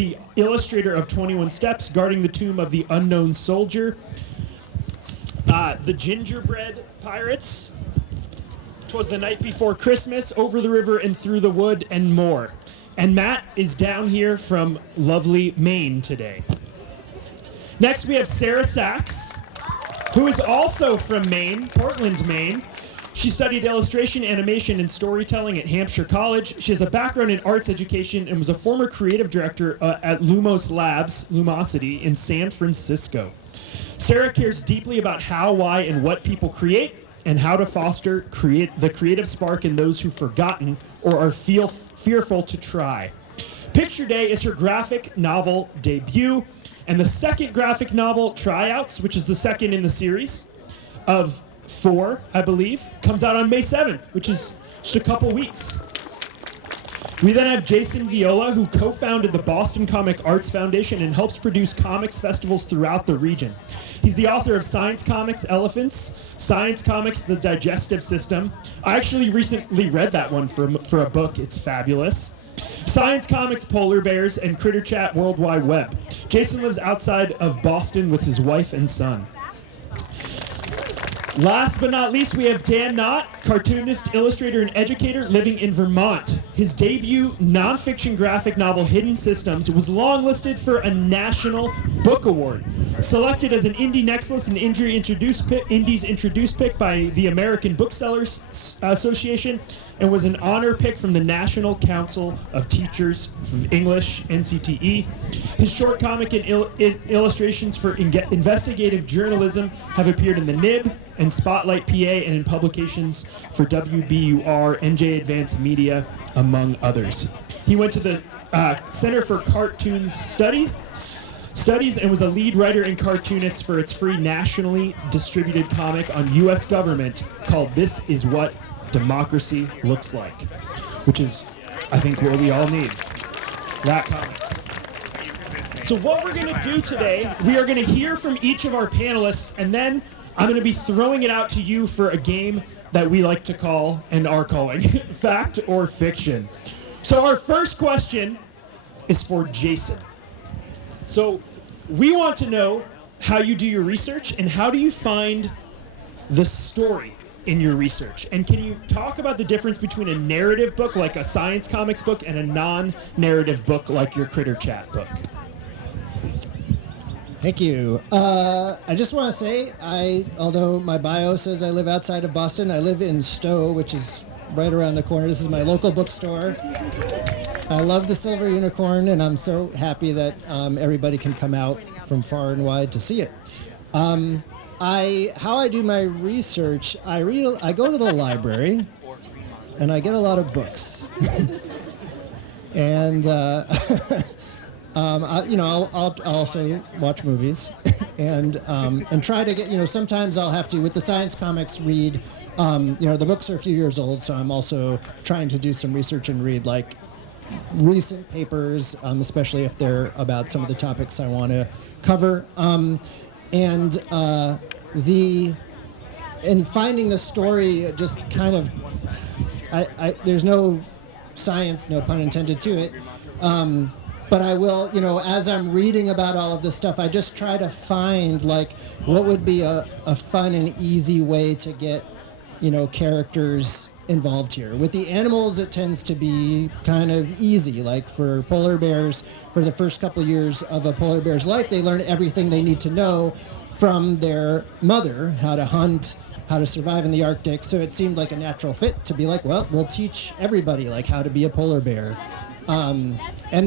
the illustrator of 21 Steps, Guarding the Tomb of the Unknown Soldier, The Gingerbread Pirates, 'Twas the Night Before Christmas, Over the River and Through the Wood, and more. And Matt is down here from lovely Maine today. Next, we have Sarah Sachs, who is also from Maine, Portland, Maine. She studied illustration, animation, and storytelling at Hampshire College. She has a background in arts education and was a former creative director at Lumos Labs, Lumosity, in San Francisco. Sarah cares deeply about how, why, and what people create, and how to foster the creative spark in those who've forgotten or are fearful to try. Picture Day is her graphic novel debut, and the second graphic novel, Tryouts, which is the second in the series of 4, I believe, comes out on May 7th, which is just a couple weeks. We then have Jason Viola, who co-founded the Boston Comic Arts Foundation and helps produce comics festivals throughout the region. He's the author of Science Comics Elephants, Science Comics The Digestive System. I actually recently read that one for a book. It's fabulous. Science Comics Polar Bears, and Critter Chat World Wide Web. Jason lives outside of Boston with his wife and son. Last but not least, we have Dan Knott, cartoonist, illustrator, and educator living in Vermont. His debut nonfiction graphic novel, Hidden Systems, was longlisted for a National Book Award. Selected as an Indie Next List and Indies Introduced Pick by the American Booksellers Association, and was an honor pick from the National Council of Teachers of English, NCTE. His short comic and illustrations for investigative journalism have appeared in the Nib and Spotlight PA, and in publications for WBUR, NJ Advanced Media, among others. He went to the Center for Cartoons Studies and was a lead writer and cartoonist for its free nationally distributed comic on U.S. government called This Is What Democracy Looks Like, which is, I think, what we all need. That comic. So what we're going to do today, we are going to hear from each of our panelists, and then I'm going to be throwing it out to you for a game that we like to call, and are calling, Fact or Fiction. So our first question is for Jason. So we want to know how you do your research, and how do you find the story in your research? And can you talk about the difference between a narrative book like a science comics book and a non-narrative book like your Critter Chat book? Thank you. I just want to say, although my bio says I live outside of Boston, I live in Stowe, which is right around the corner. This is my local bookstore. I love the Silver Unicorn, and I'm so happy that everybody can come out from far and wide to see it. How I do my research, I go to the library, and I get a lot of books. And I'll also watch movies, and try to get, sometimes I'll have to, with the science comics, read, the books are a few years old, so I'm also trying to do some research and read like recent papers, especially if they're about some of the topics I want to cover. And finding the story, just kind of, there's no science, no pun intended, to it. But I will, as I'm reading about all of this stuff, I just try to find, like, what would be a fun and easy way to get, characters involved here. With the animals, it tends to be kind of easy. Like for polar bears, for the first couple of years of a polar bear's life, they learn everything they need to know from their mother, how to hunt, how to survive in the Arctic. So it seemed like a natural fit to be like, well, we'll teach everybody like how to be a polar bear. And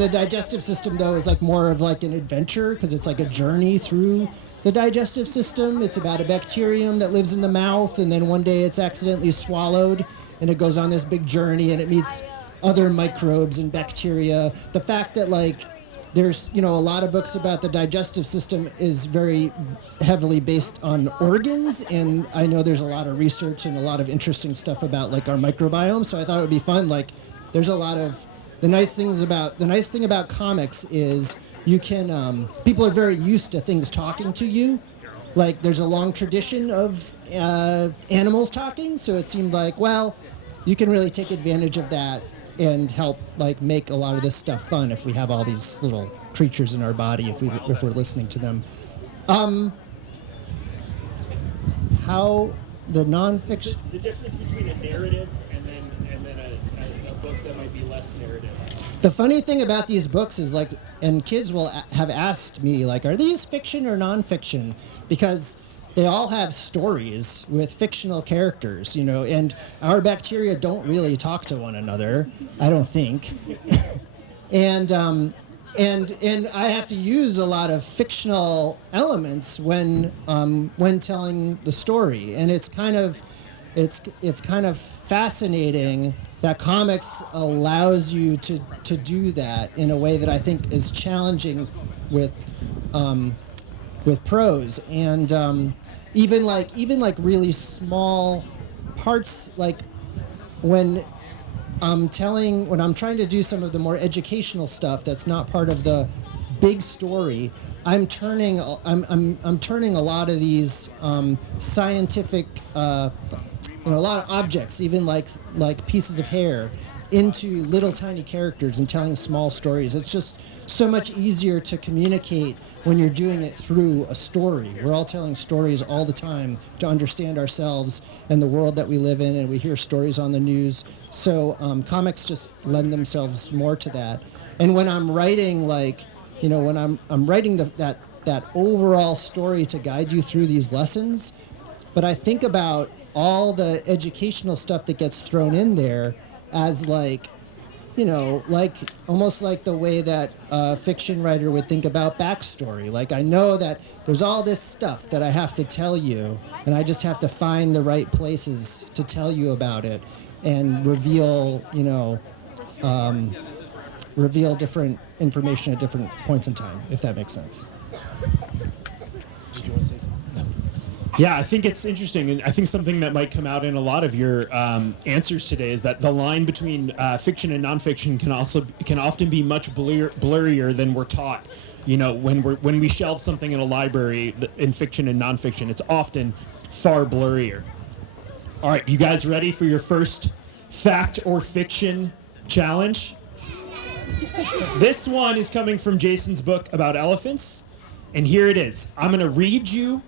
the digestive system, though, is like more of like an adventure, because it's like a journey through the digestive system. It's about a bacterium that lives in the mouth, and then one day it's accidentally swallowed, and it goes on this big journey, and it meets other microbes and bacteria. The fact that, like, there's, a lot of books about the digestive system is very heavily based on organs, and I know there's a lot of research and a lot of interesting stuff about, like, our microbiome, so I thought it would be fun. Like, there's a lot of... The nice thing about comics is you can, people are very used to things talking to you. Like, there's a long tradition of animals talking, so it seemed like, well, you can really take advantage of that and help like make a lot of this stuff fun if we have all these little creatures in our body if we're listening to them. How the nonfiction. The difference between a narrative and then a book that might be less narrative. The funny thing about these books is like, and kids will have asked me like, are these fiction or nonfiction? Because they all have stories with fictional characters, you know, and our bacteria don't really talk to one another, I don't think. And I have to use a lot of fictional elements when telling the story, and it's kind of fascinating that comics allows you to do that in a way that I think is challenging with prose, and even like really small parts, like when I'm trying to do some of the more educational stuff that's not part of the big story, I'm turning a lot of these scientific, a lot of objects, even like pieces of hair, into little tiny characters and telling small stories. It's just so much easier to communicate when you're doing it through a story. We're all telling stories all the time to understand ourselves and the world that we live in, and we hear stories on the news. So comics just lend themselves more to that. And when I'm writing, when I'm writing that overall story to guide you through these lessons, but I think about all the educational stuff that gets thrown in there as almost like the way that a fiction writer would think about backstory. Like, I know that there's all this stuff that I have to tell you, and I just have to find the right places to tell you about it and reveal different information at different points in time, if that makes sense. Did you want to say something? No. Yeah, I think it's interesting, and I think something that might come out in a lot of your answers today is that the line between fiction and nonfiction can often be much blurrier than we're taught. You know, when we shelve something in a library in fiction and nonfiction, it's often far blurrier. All right, you guys ready for your first fact or fiction challenge? This one is coming from Jason's book about elephants, and here it is. I'm going to read you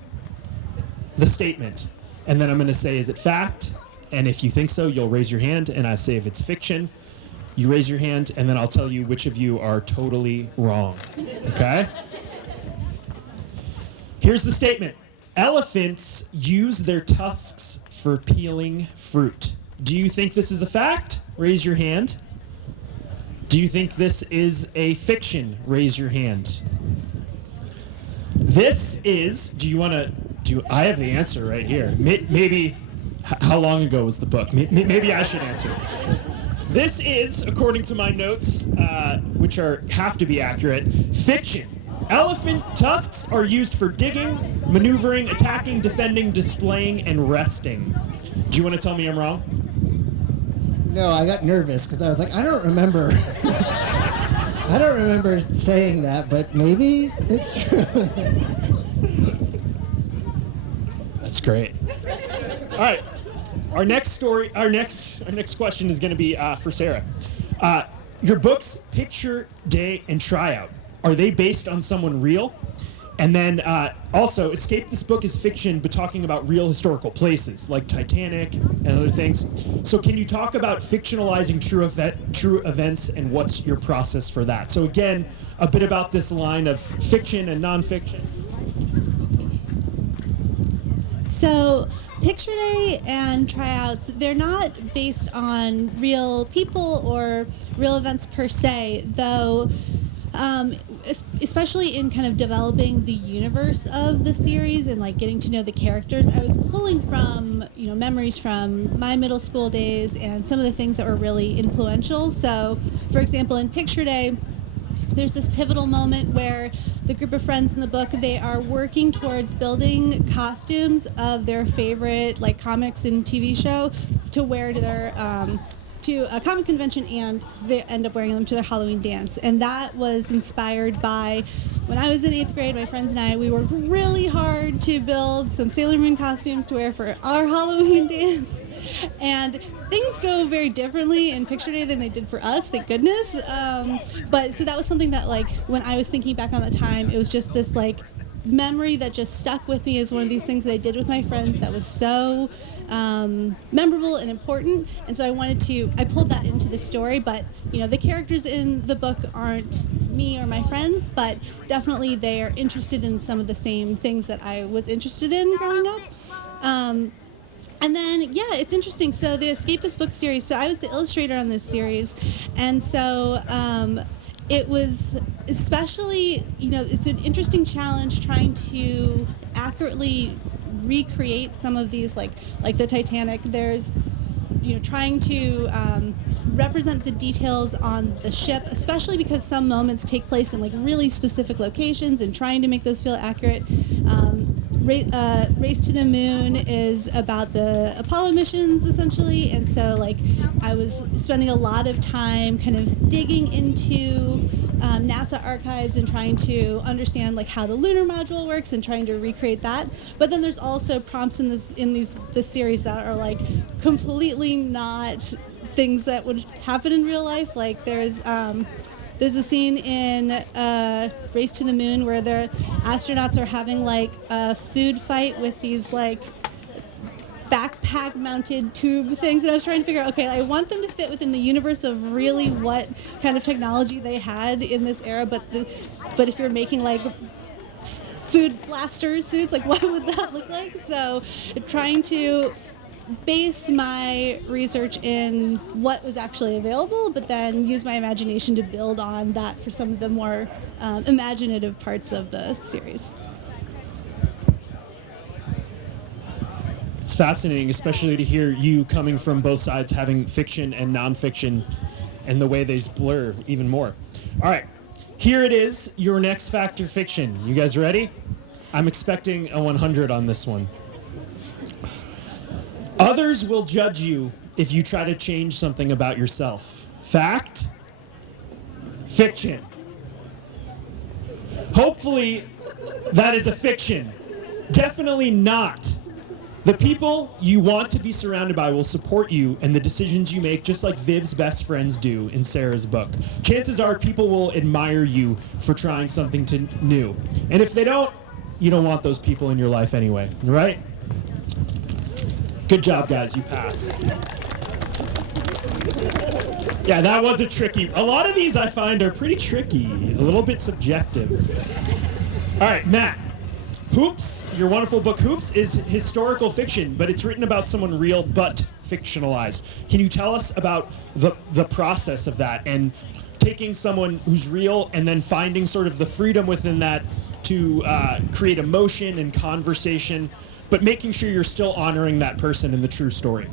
the statement, and then I'm going to say, is it fact? And if you think so, you'll raise your hand, and I say if it's fiction, you raise your hand, and then I'll tell you which of you are totally wrong. Okay? Here's the statement. Elephants use their tusks for peeling fruit. Do you think this is a fact? Raise your hand. Do you think this is a fiction? Raise your hand. This is, I have the answer right here. Maybe, how long ago was the book? Maybe I should answer. This is, according to my notes, which have to be accurate, fiction. Elephant tusks are used for digging, maneuvering, attacking, defending, displaying, and resting. Do you want to tell me I'm wrong? No, I got nervous because I was like, I don't remember. I don't remember saying that, but maybe it's true. That's great. All right, our next question is going to be for Sarah. Your books, Picture Day and Tryout, are they based on someone real? And then also, Escape This Book is fiction, but talking about real historical places like Titanic and other things. So can you talk about fictionalizing true events and what's your process for that? So again, a bit about this line of fiction and nonfiction. So Picture Day and Tryouts, they're not based on real people or real events per se, though especially in kind of developing the universe of the series and like getting to know the characters, I was pulling from memories from my middle school days and some of the things that were really influential. So, for example, in Picture Day, there's this pivotal moment where the group of friends in the book, they are working towards building costumes of their favorite like comics and TV show to wear to to a comic convention, and they end up wearing them to their Halloween dance. And that was inspired by when I was in 8th grade, my friends and I, we worked really hard to build some Sailor Moon costumes to wear for our Halloween dance. And things go very differently in picture day than they did for us, thank goodness. But so that was something that, like, when I was thinking back on the time, it was just this, like, memory that just stuck with me as one of these things that I did with my friends that was so memorable and important. And so I pulled that into the story. But, you know, the characters in the book aren't me or my friends, but definitely they are interested in some of the same things that I was interested in growing up. And then, yeah, it's interesting. So the Escape This Book series, so I was the illustrator on this series. And so it was especially, you know, it's an interesting challenge trying to accurately recreate some of these, like the Titanic. There's, you know, trying to represent the details on the ship, especially because some moments take place in, like, really specific locations, and trying to make those feel accurate. Race to the Moon is about the Apollo missions, essentially, and so, like, I was spending a lot of time kind of digging into NASA archives and trying to understand, like, how the lunar module works and trying to recreate that. But then there's also prompts in this series that are, like, completely not things that would happen in real life. Like, there's a scene in Race to the Moon where the astronauts are having, like, a food fight with these, like, backpack mounted tube things, and I was trying to figure out, okay, I want them to fit within the universe of really what kind of technology they had in this era, but if you're making, like, food blaster suits, like, what would that look like? So trying to base my research in what was actually available, but then use my imagination to build on that for some of the more imaginative parts of the series. It's fascinating, especially to hear you coming from both sides, having fiction and nonfiction, and the way they blur even more. All right, here it is, your next fact or fiction. You guys ready? I'm expecting a 100 on this one. Others will judge you if you try to change something about yourself. Fact? Fiction. Hopefully, that is a fiction. Definitely not. The people you want to be surrounded by will support you and the decisions you make, just like Viv's best friends do in Sarah's book. Chances are people will admire you for trying something new. And if they don't, you don't want those people in your life anyway, right? Good job, guys. You pass. Yeah, that was a tricky. A lot of these I find are pretty tricky, a little bit subjective. All right, Matt. Hoops, your wonderful book Hoops, is historical fiction, but it's written about someone real but fictionalized. Can you tell us about the process of that and taking someone who's real and then finding sort of the freedom within that to create emotion and conversation, but making sure you're still honoring that person in the true story?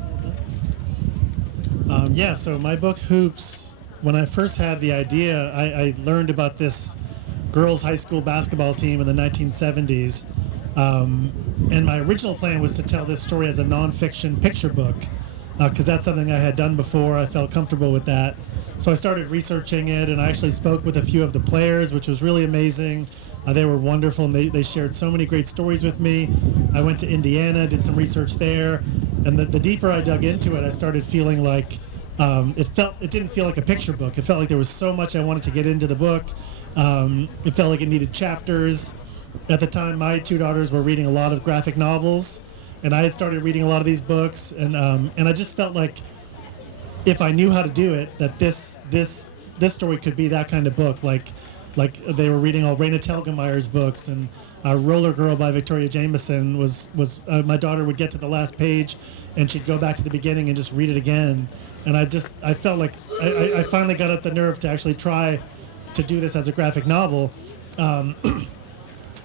Yeah, so my book Hoops, when I first had the idea, I learned about this girls' high school basketball team in the 1970s. And my original plan was to tell this story as a nonfiction picture book, because that's something I had done before. I felt comfortable with that. So I started researching it, and I actually spoke with a few of the players, which was really amazing. They were wonderful, and they shared so many great stories with me. I went to Indiana, did some research there, and the deeper I dug into it, I started feeling like it didn't feel like a picture book. It felt like there was so much I wanted to get into the book. It felt like it needed chapters. At the time, my two daughters were reading a lot of graphic novels, and I had started reading a lot of these books, and I just felt like if I knew how to do it, that this story could be that kind of book, like they were reading all Raina Telgemeier's books, and Roller Girl by Victoria Jameson was my daughter would get to the last page, and she'd go back to the beginning and just read it again, and I felt like I finally got up the nerve to actually try to do this as a graphic novel.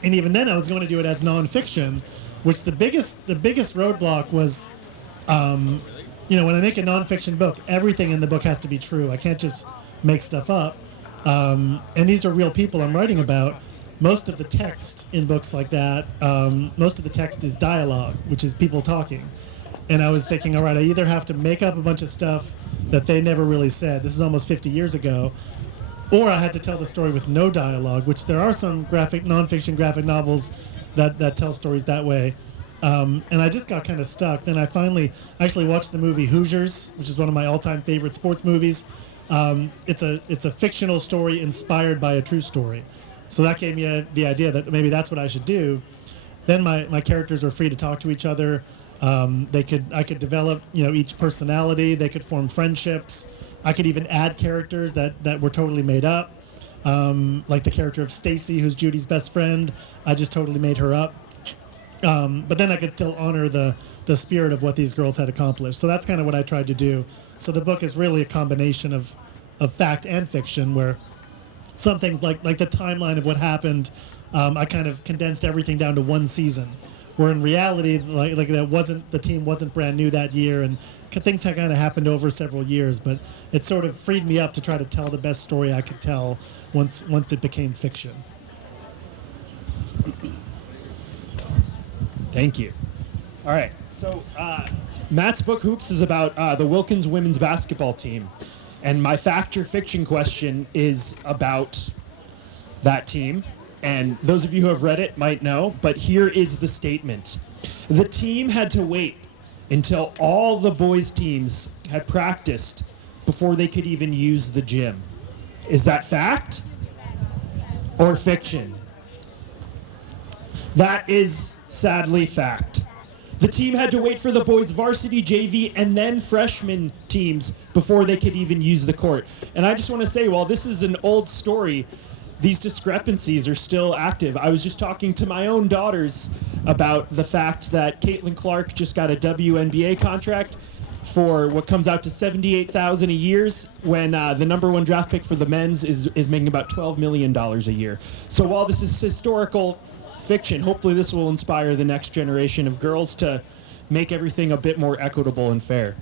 And even then I was going to do it as nonfiction, which the biggest roadblock was, when I make a nonfiction book, everything in the book has to be true. I can't just make stuff up. And these are real people I'm writing about. Most of the text in books like that, most of the text is dialogue, which is people talking. And I was thinking, all right, I either have to make up a bunch of stuff that they never really said. This is almost 50 years ago. Or I had to tell the story with no dialogue, which there are some nonfiction graphic novels that tell stories that way. And I just got kind of stuck. Then I finally actually watched the movie Hoosiers, which is one of my all-time favorite sports movies. It's a fictional story inspired by a true story. So that gave me the idea that maybe that's what I should do. Then my characters were free to talk to each other. I could develop each personality. They could form friendships. I could even add characters that were totally made up. Like the character of Stacy, who's Judy's best friend. I just totally made her up. But then I could still honor the spirit of what these girls had accomplished. So that's kind of what I tried to do. So the book is really a combination of fact and fiction, where some things like the timeline of what happened, I kind of condensed everything down to one season. Where in reality, the team wasn't brand new that year, and things had kind of happened over several years. But it sort of freed me up to try to tell the best story I could tell once it became fiction. Thank you. All right. So Matt's book Hoops is about the Wilkins women's basketball team, and my fact or fiction question is about that team. And those of you who have read it might know, but here is the statement. The team had to wait until all the boys' teams had practiced before they could even use the gym. Is that fact or fiction? That is sadly fact. The team had to wait for the boys' varsity, JV, and then freshman teams before they could even use the court. And I just want to say, while this is an old story, these discrepancies are still active. I was just talking to my own daughters about the fact that Caitlin Clark just got a WNBA contract for what comes out to $78,000 a year, when the number one draft pick for the men's is making about $12 million a year. So while this is historical fiction, hopefully this will inspire the next generation of girls to make everything a bit more equitable and fair.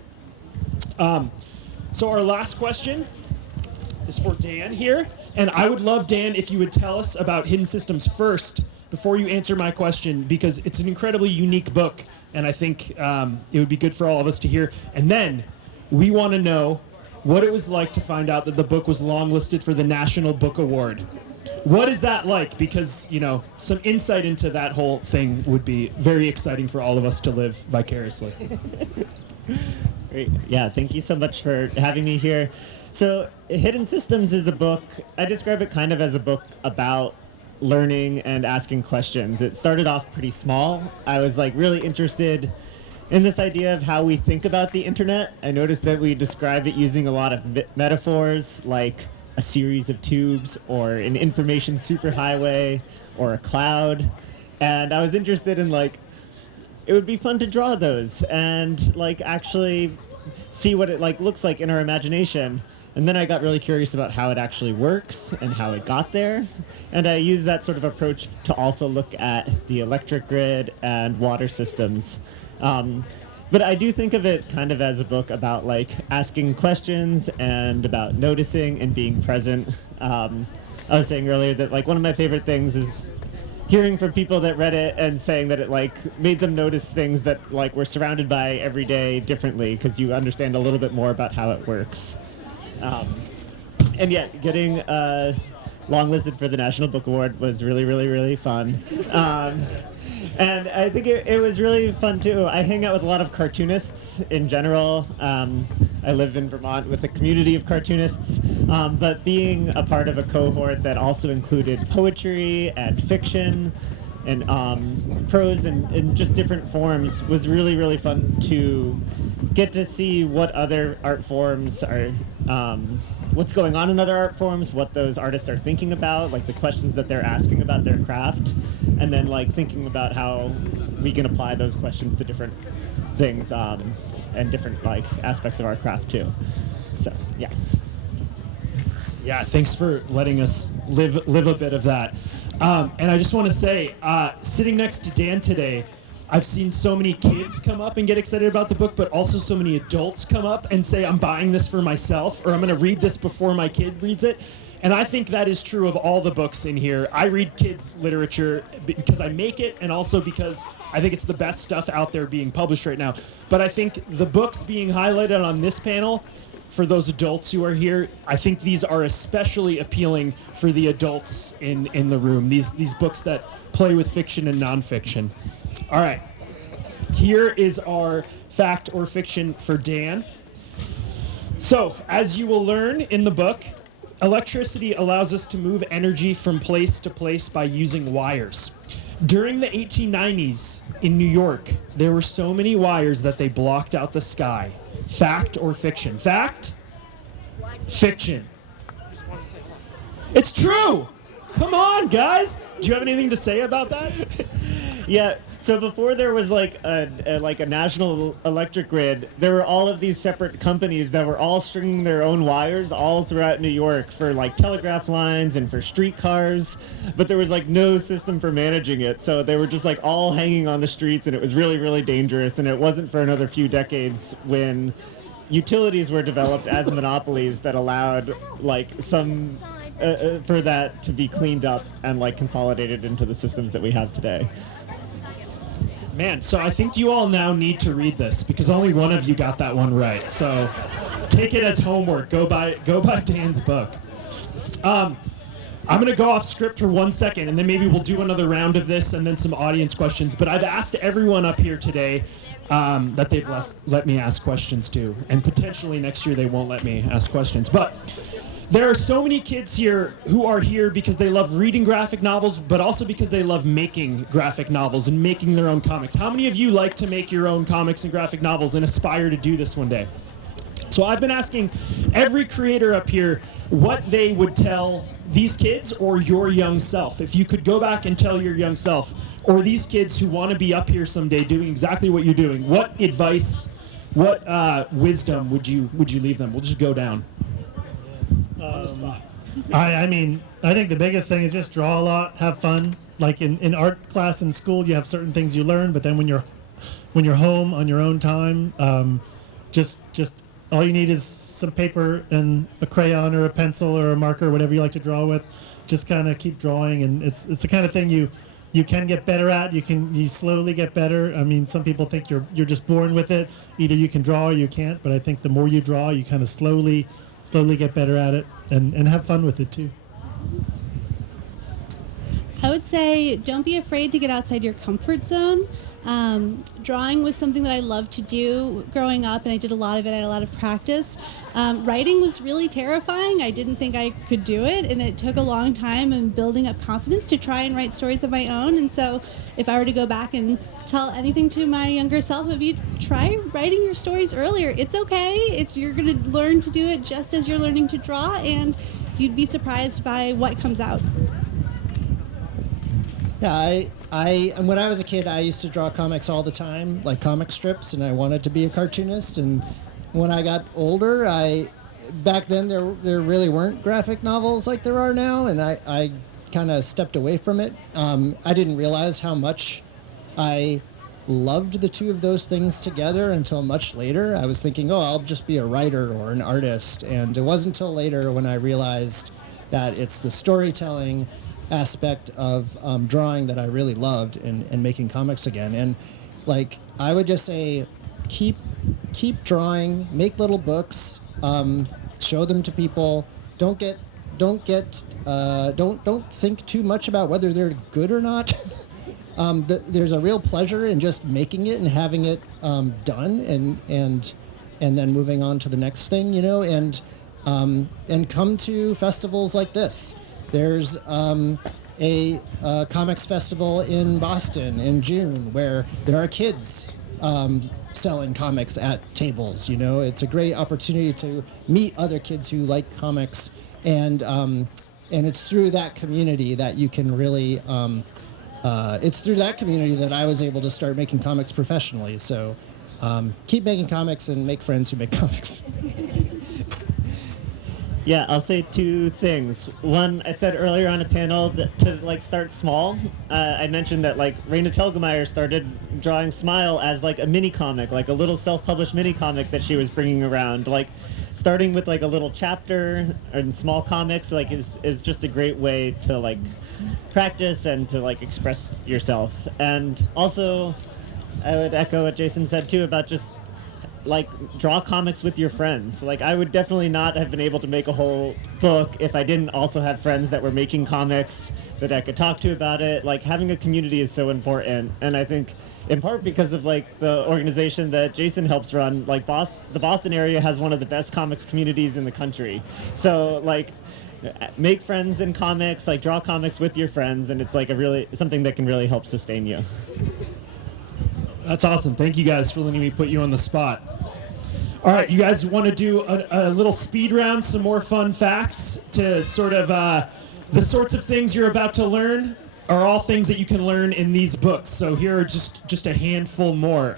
So our last question is for Dan here. And I would love, Dan, if you would tell us about Hidden Systems first before you answer my question, because it's an incredibly unique book, and I think it would be good for all of us to hear. And then we want to know what it was like to find out that the book was longlisted for the National Book Award. What is that like? Because, some insight into that whole thing would be very exciting for all of us to live vicariously. Great. Yeah, thank you so much for having me here. So Hidden Systems is a book, I describe it kind of as a book about learning and asking questions. It started off pretty small. I was really interested in this idea of how we think about the internet. I noticed that we described it using a lot of metaphors, like a series of tubes or an information superhighway or a cloud. And I was interested in it would be fun to draw those and actually see what it looks like in our imagination. And then I got really curious about how it actually works and how it got there. And I used that sort of approach to also look at the electric grid and water systems. But I do think of it kind of as a book about asking questions and about noticing and being present. I was saying earlier that one of my favorite things is hearing from people that read it and saying that it made them notice things that we're surrounded by every day differently, because you understand a little bit more about how it works. And yet, getting longlisted for the National Book Award was really, really, really fun. And I think it was really fun, too. I hang out with a lot of cartoonists in general. I live in Vermont with a community of cartoonists. But being a part of a cohort that also included poetry and fiction and prose and just different forms was really, really fun to get to see what other art forms are, what's going on in other art forms, what those artists are thinking about, the questions that they're asking about their craft, and then thinking about how we can apply those questions to different things and different aspects of our craft too. So yeah. Yeah, thanks for letting us live a bit of that. And I just want to say, sitting next to Dan today, I've seen so many kids come up and get excited about the book, but also so many adults come up and say, I'm buying this for myself, or I'm going to read this before my kid reads it. And I think that is true of all the books in here. I read kids' literature because I make it, and also because I think it's the best stuff out there being published right now. But I think the books being highlighted on this panel for those adults who are here. I think these are especially appealing for the adults in the room. These books that play with fiction and nonfiction. All right. Here is our fact or fiction for Dan. So, as you will learn in the book, electricity allows us to move energy from place to place by using wires. During the 1890s in New York, there were so many wires that they blocked out the sky. Fact or fiction? Fact? Fiction. It's true! Come on, guys! Do you have anything to say about that? Yeah. So before there was like a national electric grid, there were all of these separate companies that were all stringing their own wires all throughout New York for like telegraph lines and for streetcars, but there was like no system for managing it. So they were just like all hanging on the streets, and it was really, really dangerous. And it wasn't for another few decades when utilities were developed as monopolies that allowed like some for that to be cleaned up and like consolidated into the systems that we have today. Man, so I think you all now need to read this because only one of you got that one right. So take it as homework. Go buy Dan's book. I'm going to go off script for 1 second, and then maybe we'll do another round of this and then some audience questions. But I've asked everyone up here today that they've let me ask questions to, and potentially next year they won't let me ask questions. But there are so many kids here who are here because they love reading graphic novels, but also because they love making graphic novels and making their own comics. How many of you like to make your own comics and graphic novels and aspire to do this one day? So I've been asking every creator up here what they would tell these kids or your young self. If you could go back and tell your young self, or these kids who want to be up here someday doing exactly what you're doing, what advice, what wisdom would you leave them? We'll just go down. I mean, I think the biggest thing is just draw a lot, have fun. Like in art class in school, you have certain things you learn, but then when you're home on your own time, just all you need is some paper and a crayon or a pencil or a marker, whatever you like to draw with. Just kind of keep drawing, and it's the kind of thing you can get better at. You slowly get better. I mean, some people think you're just born with it. Either you can draw or you can't, but I think the more you draw, you kind of slowly get better at it and have fun with it too. I would say don't be afraid to get outside your comfort zone. Drawing was something that I loved to do growing up, and I did a lot of it. I had a lot of practice. Writing was really terrifying. I didn't think I could do it, and it took a long time and building up confidence to try and write stories of my own. And so if I were to go back and tell anything to my younger self, if you try writing your stories earlier, it's okay. You're going to learn to do it just as you're learning to draw, and you'd be surprised by what comes out. Yeah, when I was a kid, I used to draw comics all the time, like comic strips, and I wanted to be a cartoonist. And when I got older, back then there really weren't graphic novels like there are now, and I kind of stepped away from it. I didn't realize how much I loved the two of those things together until much later. I was thinking, oh, I'll just be a writer or an artist, and it wasn't until later when I realized that it's the storytelling aspect of drawing that I really loved and making comics again. And like I would just say, keep drawing, make little books, show them to people. Don't think too much about whether they're good or not. There's a real pleasure in just making it and having it done and then moving on to the next thing, and come to festivals like this. There's a comics festival in Boston in June where there are kids selling comics at tables. It's a great opportunity to meet other kids who like comics, and it's through that community that you can really. It's through that community that I was able to start making comics professionally. So keep making comics and make friends who make comics. Yeah, I'll say two things. One, I said earlier on a panel that to start small. I mentioned that Raina Telgemeier started drawing Smile as a mini comic, a little self-published mini comic that she was bringing around. Starting with a little chapter and small comics is just a great way to practice and to express yourself. And also, I would echo what Jason said too about just like draw comics with your friends. Like I would definitely not have been able to make a whole book if I didn't also have friends that were making comics that I could talk to about it. Like having a community is so important, and I think in part because of like the organization that Jason helps run, like the Boston area has one of the best comics communities in the country. So like make friends in comics, like draw comics with your friends, and it's like something that can really help sustain you. That's awesome. Thank you guys for letting me put you on the spot. All right, you guys want to do a little speed round, some more fun facts to sort of the sorts of things you're about to learn are all things that you can learn in these books. So here are just a handful more.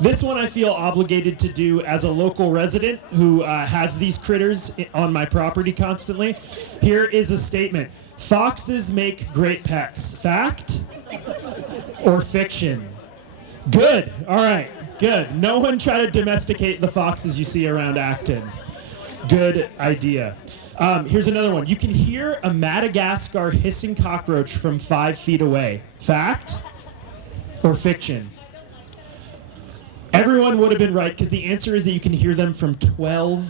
This one I feel obligated to do as a local resident who has these critters on my property constantly. Here is a statement. Foxes make great pets. Fact or fiction? Good. All right. Good. No one try to domesticate the foxes you see around Acton. Good idea. Here's another one. You can hear a Madagascar hissing cockroach from 5 feet away. Fact or fiction? Everyone would have been right because the answer is that you can hear them from 12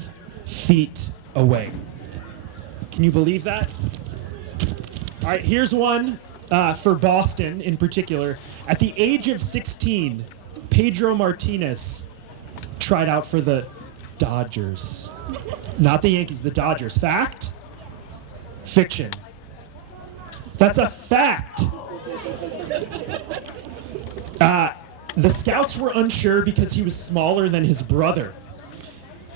feet away. Can you believe that? All right, here's one for Boston in particular. At the age of 16, Pedro Martinez tried out for the Dodgers. Not the Yankees, the Dodgers. Fact? Fiction? That's a fact. The scouts were unsure because he was smaller than his brother.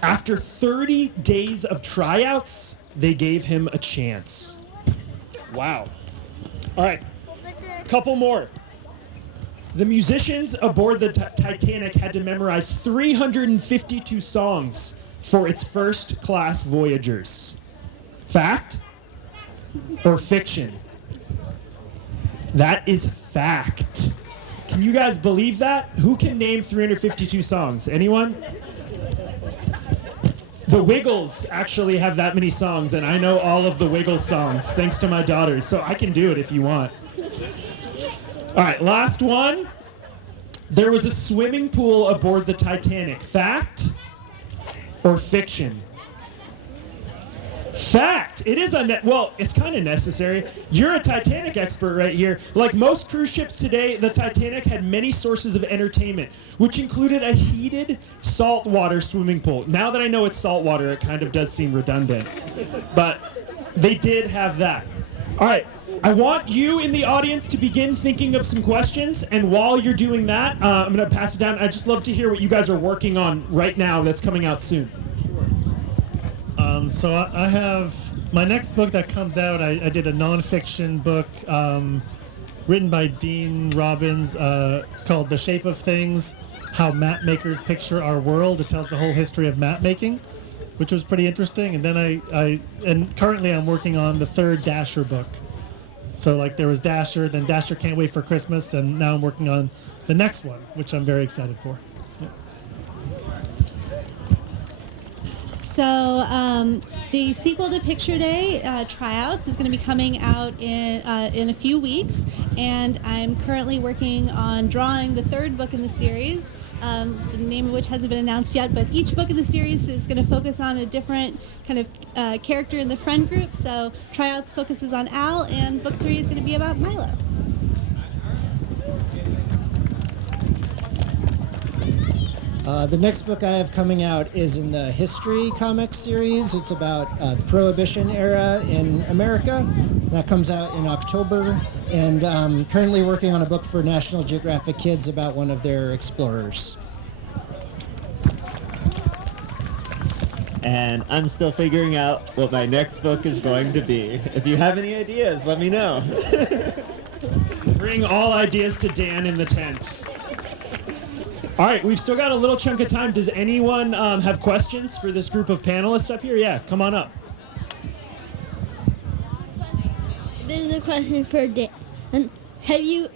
After 30 days of tryouts, they gave him a chance. Wow. All right, couple more. The musicians aboard the Titanic had to memorize 352 songs for its first-class voyagers. Fact or fiction? That is fact. Can you guys believe that? Who can name 352 songs? Anyone? The Wiggles actually have that many songs, and I know all of the Wiggles songs thanks to my daughters, so I can do it if you want. All right, last one. There was a swimming pool aboard the Titanic. Fact or fiction? Fact. It is well, it's kind of necessary. You're a Titanic expert right here. Like most cruise ships today, the Titanic had many sources of entertainment, which included a heated saltwater swimming pool. Now that I know it's saltwater, it kind of does seem redundant. But they did have that. All right. I want you in the audience to begin thinking of some questions, and while you're doing that, I'm going to pass it down. I'd just love to hear what you guys are working on right now that's coming out soon. So I have my next book that comes out. I did a nonfiction book written by Dean Robbins called The Shape of Things, How Map Makers Picture Our World. It tells the whole history of map making, which was pretty interesting. And then and currently I'm working on the third Dasher book. So like there was Dasher, then Dasher Can't Wait for Christmas, and now I'm working on the next one, which I'm very excited for. Yeah. So the sequel to Picture Day, Tryouts, is going to be coming out in a few weeks, and I'm currently working on drawing the third book in the series, the name of which hasn't been announced yet, but each book in the series is going to focus on a different kind of character in the friend group. So Tryouts focuses on Al, and book 3 is going to be about Milo. The next book I have coming out is in the History Comics series. It's about the Prohibition era in America. That comes out in October, and I'm currently working on a book for National Geographic Kids about one of their explorers. And I'm still figuring out what my next book is going to be. If you have any ideas, let me know. Bring all ideas to Dan in the tent. All right, we've still got a little chunk of time. Does anyone have questions for this group of panelists up here? Yeah, come on up. This is a question for Dan. Have you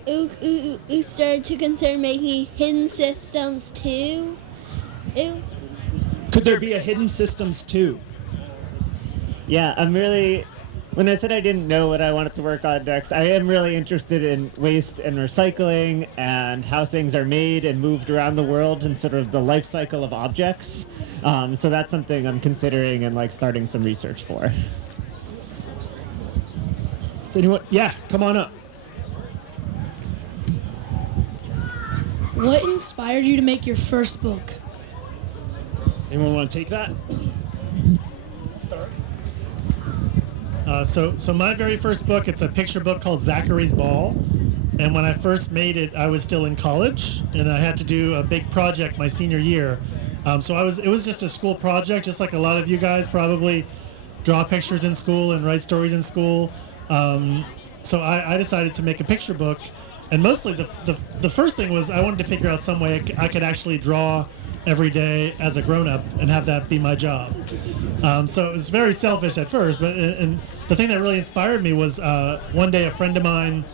started to consider making hidden systems too? Could there be a hidden systems too? Yeah, I'm really when I said I didn't know what I wanted to work on next, I am really interested in waste and recycling and how things are made and moved around the world and sort of the life cycle of objects. So that's something I'm considering and like starting some research for. So anyone? Yeah, come on up. What inspired you to make your first book? Anyone want to take that? So my very first book, it's a picture book called Zachary's Ball. And when I first made it, I was still in college, and I had to do a big project my senior year. It was just a school project, just like a lot of you guys probably draw pictures in school and write stories in school. So I decided to make a picture book, and mostly the first thing was I wanted to figure out some way I could actually draw every day as a grown-up and have that be my job. So it was very selfish at first, but and the thing that really inspired me was one day a friend of mine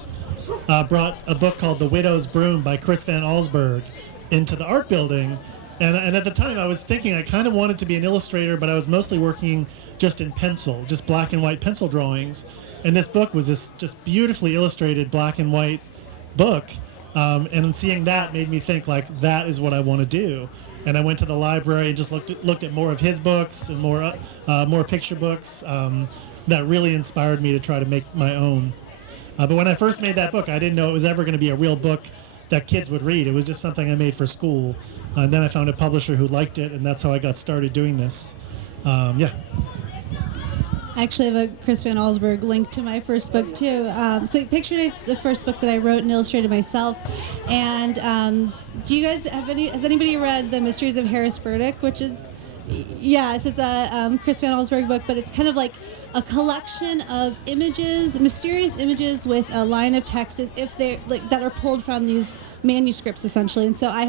brought a book called The Widow's Broom by Chris Van Allsburg into the art building. And at the time I was thinking I kind of wanted to be an illustrator, but I was mostly working just in pencil, just black and white pencil drawings. And this book was this just beautifully illustrated black and white book. And seeing that made me think like that is what I want to do. And I went to the library and just looked at more of his books and more picture books that really inspired me to try to make my own. But when I first made that book, I didn't know it was ever going to be a real book that kids would read. It was just something I made for school. And then I found a publisher who liked it, and that's how I got started doing this. Yeah. I actually have a Chris Van Allsburg link to my first book too. So Picture Day is the first book that I wrote and illustrated myself. And do you guys has anybody read The Mysteries of Harris Burdick, which is, yes, it's a Chris Van Allsburg book, but it's kind of like a collection of images, mysterious images with a line of text as if they're like that are pulled from these manuscripts essentially. And so I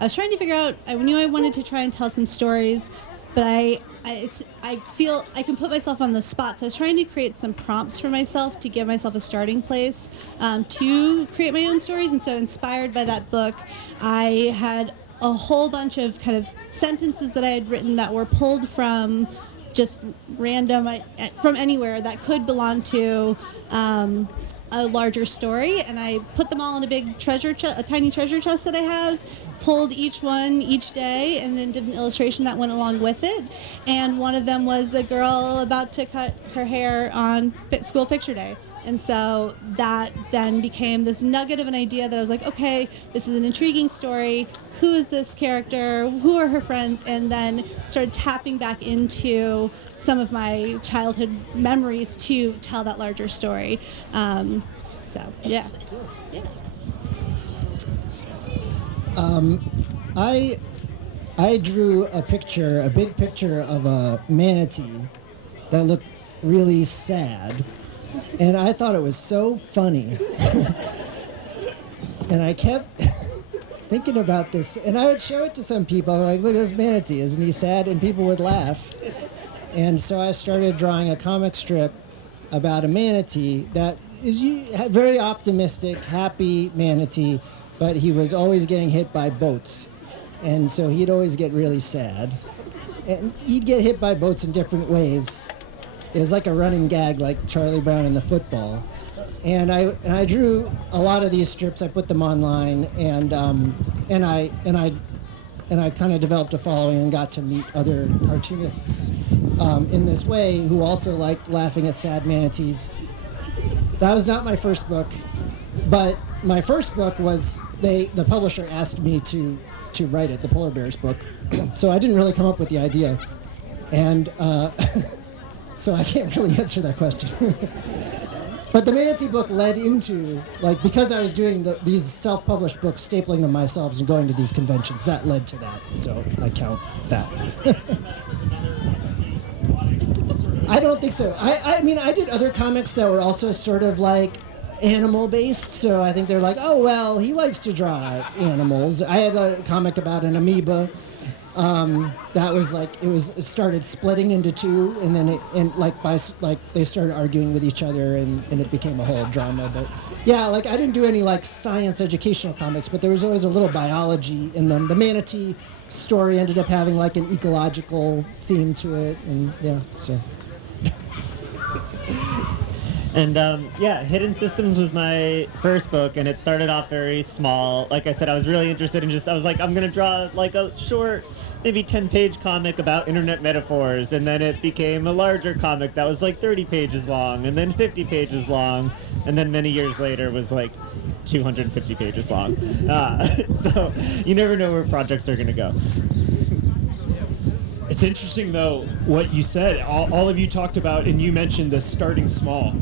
was trying to figure out, I knew I wanted to try and tell some stories, but I feel I can put myself on the spot. So I was trying to create some prompts for myself to give myself a starting place to create my own stories. And so inspired by that book, I had a whole bunch of kind of sentences that I had written that were pulled from just random, from anywhere that could belong to a larger story. And I put them all in a big a tiny treasure chest that I have, pulled each one each day, and then did an illustration that went along with it. And one of them was a girl about to cut her hair on school picture day. And so that then became this nugget of an idea that I was like, okay, this is an intriguing story. Who is this character? Who are her friends? And then started tapping back into some of my childhood memories to tell that larger story. So, yeah. Yeah. I drew a big picture of a manatee that looked really sad, and I thought it was so funny. And I kept thinking about this, and I would show it to some people, like, look at this manatee, isn't he sad? And people would laugh. And so I started drawing a comic strip about a manatee that is very optimistic, happy manatee, but he was always getting hit by boats. And so he'd always get really sad. And he'd get hit by boats in different ways. It was like a running gag, like Charlie Brown in the football. And I drew a lot of these strips. I put them online, and I kind of developed a following and got to meet other cartoonists in this way who also liked laughing at sad manatees. That was not my first book, but my first book was the publisher asked me to write it, the Polar Bears book. So I didn't really come up with the idea, and so I can't really answer that question. But the manatee book led into, like, because I was doing these self-published books, stapling them myself and going to these conventions, that led to that. So I count that. I don't think so. I mean, I did other comics that were also sort of like animal-based, so I think they're like, oh, well, he likes to draw animals. I had a comic about an amoeba. That was like, it started splitting into two, and then they started arguing with each other, and it became a whole drama. But yeah, like, I didn't do any like science educational comics, but there was always a little biology in them. The manatee story ended up having like an ecological theme to it, and yeah, so. And yeah, Hidden Systems was my first book, and it started off very small. Like I said, I was really interested in I was like, I'm going to draw like a short, maybe 10-page comic about internet metaphors. And then it became a larger comic that was like 30 pages long, and then 50 pages long. And then many years later was like 250 pages long. So you never know where projects are going to go. It's interesting, though, what you said. All of you talked about, and you mentioned the starting small.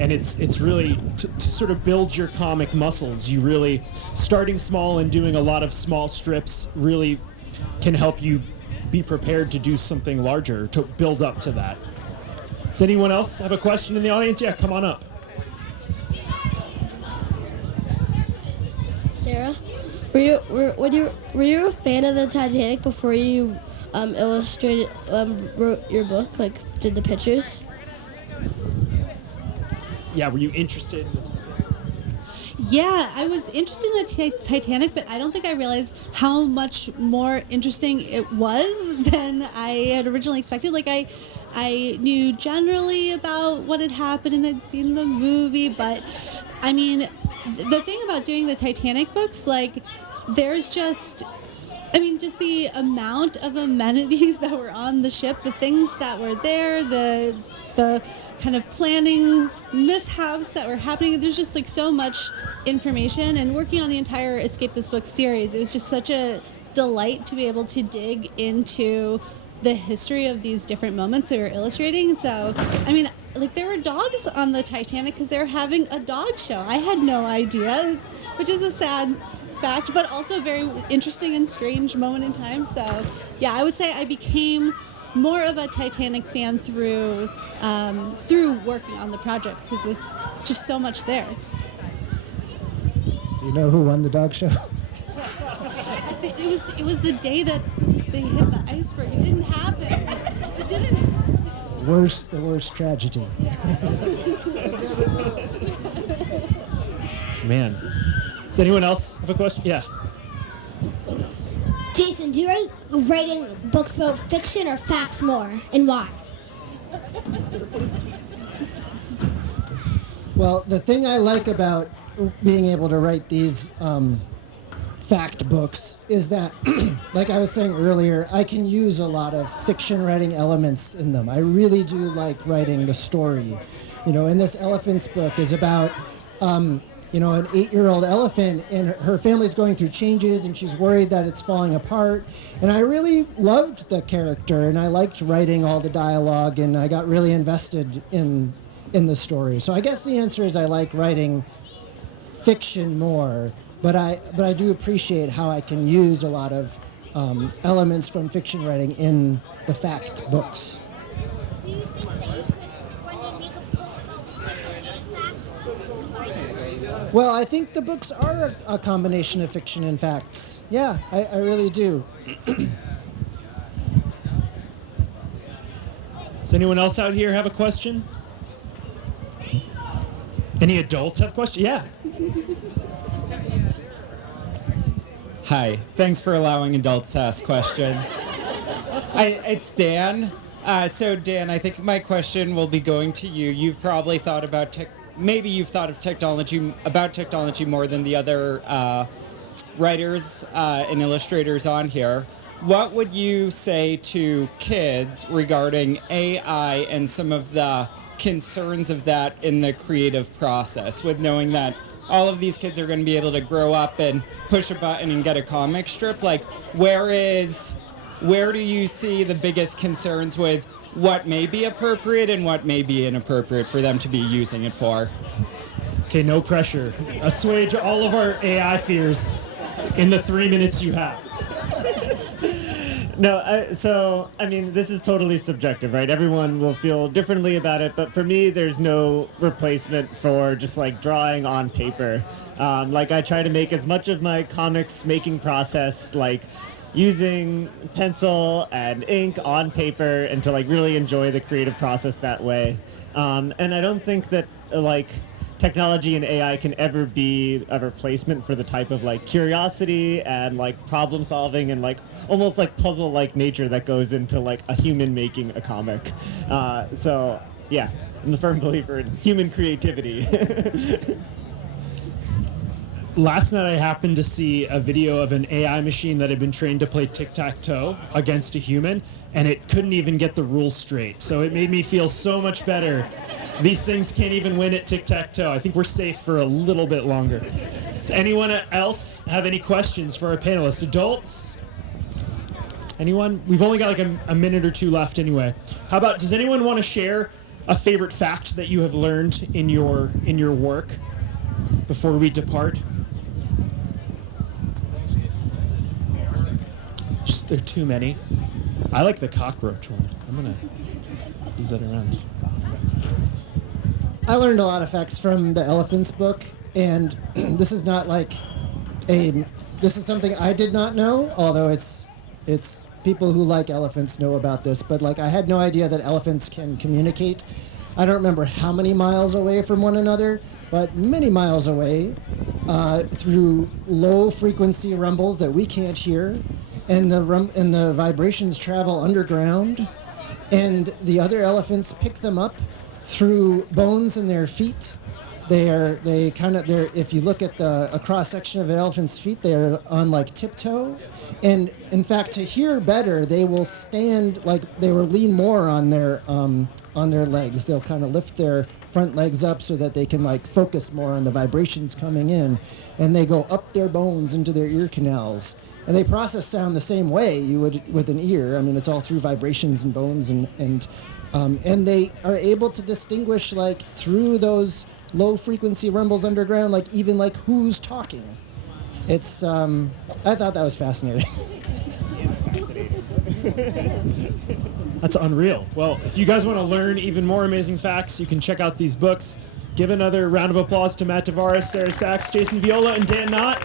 And it's really to sort of build your comic muscles. You really, starting small and doing a lot of small strips really can help you be prepared to do something larger, to build up to that. Does anyone else have a question in the audience? Yeah, come on up. Sarah, were you a fan of the Titanic before you illustrated wrote your book, like did the pictures? Yeah, were you interested? Yeah, I was interested in the Titanic, but I don't think I realized how much more interesting it was than I had originally expected. Like I knew generally about what had happened and had seen the movie, but I mean, the thing about doing the Titanic books, like there's just the amount of amenities that were on the ship, the things that were there, the kind of planning mishaps that were happening. There's just like so much information, and working on the entire Escape This Book series, it was just such a delight to be able to dig into the history of these different moments they were illustrating. So, I mean, like there were dogs on the Titanic because they were having a dog show. I had no idea, which is a sad fact, but also a very interesting and strange moment in time. So, yeah, I would say I became more of a Titanic fan through working on the project because there's just so much there. Do you know who won the dog show? I think it was the day that they hit the iceberg. It didn't happen. It didn't. The worst tragedy. Man. Does anyone else have a question? Yeah. Jason, do you like writing books about fiction or facts more, and why? Well, the thing I like about being able to write these fact books is that, like I was saying earlier, I can use a lot of fiction writing elements in them. I really do like writing the story. And this elephant's book is about an 8-year-old elephant, and her family's going through changes, and she's worried that it's falling apart. And I really loved the character, and I liked writing all the dialogue, and I got really invested in the story. So I guess the answer is I like writing fiction more, but I do appreciate how I can use a lot of elements from fiction writing in the fact books. Do you think that you could one day make a book about fiction and facts? Well, I think the books are a combination of fiction and facts. Yeah, I really do. Does anyone else out here have a question? Any adults have questions? Yeah. Hi, thanks for allowing adults to ask questions. It's Dan. So Dan, I think my question will be going to you. You've probably thought about maybe you've thought of technology more than the other writers and illustrators on here. What would you say to kids regarding AI and some of the concerns of that in the creative process, with knowing that all of these kids are going to be able to grow up and push a button and get a comic strip? Like, where do you see the biggest concerns with what may be appropriate and what may be inappropriate for them to be using it for? Okay, no pressure. Assuage all of our AI fears in the 3 minutes you have. No, so, I mean, this is totally subjective, right? Everyone will feel differently about it, but for me, there's no replacement for just like drawing on paper. Like, I try to make as much of my comics making process like using pencil and ink on paper, and to like really enjoy the creative process that way. And I don't think that like technology and AI can ever be a replacement for the type of like curiosity and like problem solving and like almost like puzzle like nature that goes into like a human making a comic. So Yeah, I'm a firm believer in human creativity. Last night I happened to see a video of an AI machine that had been trained to play tic-tac-toe against a human, and it couldn't even get the rules straight. So it made me feel so much better. These things can't even win at tic-tac-toe. I think we're safe for a little bit longer. Does anyone else have any questions for our panelists? Adults? Anyone? We've only got like a minute or two left anyway. How about, does anyone want to share a favorite fact that you have learned in your work before we depart? Just, there are too many. I like the cockroach one. I'm gonna use that around. I learned a lot of facts from the elephants book, and this is not like this is something I did not know, although it's people who like elephants know about this, but like I had no idea that elephants can communicate. I don't remember how many miles away from one another, but many miles away through low frequency rumbles that we can't hear, and the vibrations travel underground, and the other elephants pick them up through bones in their feet. If you look at a cross section of an elephant's feet, they're on like tiptoe, and in fact, to hear better, they will stand they will lean more on their legs. They'll kind of lift their front legs up so that they can like focus more on the vibrations coming in, and they go up their bones into their ear canals, and they process sound the same way you would with an ear. I mean, it's all through vibrations and bones, and they are able to distinguish like through those low frequency rumbles underground, like even like who's talking. It's I thought that was fascinating. That's unreal. Well, if you guys want to learn even more amazing facts, you can check out these books. Give another round of applause to Matt Tavares, Sarah Sachs, Jason Viola, and Dan Knott.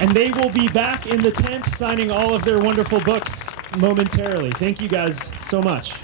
And they will be back in the tent signing all of their wonderful books momentarily. Thank you guys so much.